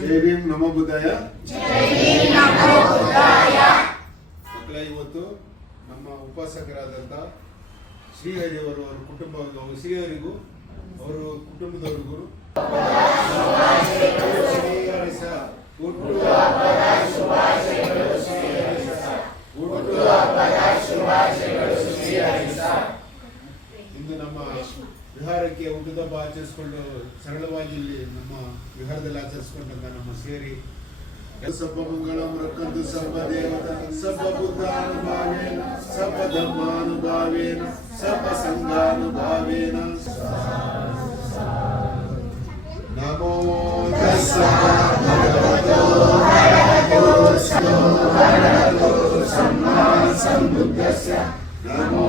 ಜೈ ಭೀಮ್ ನಮೋ ಬುದ್ಧಾಯ. ಮಕ್ಕಳ, ಇವತ್ತು ನಮ್ಮ ಉಪಾಸಕರಾದಂಥ ಶ್ರೀಹರಿಯವರು ಅವರ ಕುಟುಂಬ, ಶ್ರೀಹರಿಗೂ ಅವರು ಕುಟುಂಬದವರಿಗೂ ಇಂದು ನಮ್ಮ ವಿಹಾರಕ್ಕೆ ಹುಟ್ಟುಹಬ್ಬ ಆಚರಿಸಿಕೊಂಡು ಸರಳವಾಗಿ ಇಲ್ಲಿ ನಮ್ಮ ವಿಹಾರದಲ್ಲಿ ಆಚರಿಸಿಕೊಂಡಂತ ನಮ್ಮ ಸೇರಿ ಸಬ್ಬ ಮಂಗಳಂ ರಕ್ಕಂತು ಸಬ್ಬ ದೇವತ ಸಬ್ಬ ಬುದ್ಧಾನುಭಾವೇನ ಸಬ್ಬ ಧರ್ಮಾನುಭಾವೇನ ಸಬ್ಬ ಸಂಘಾನುಭಾವೇನ ನಮೋ ತಸ್ಸ ಭಗವತೋ ಅರಹತೋ ಸಮ್ಮಾ ಸಂಬುದ್ಧಸ್ಯ ನಮೋ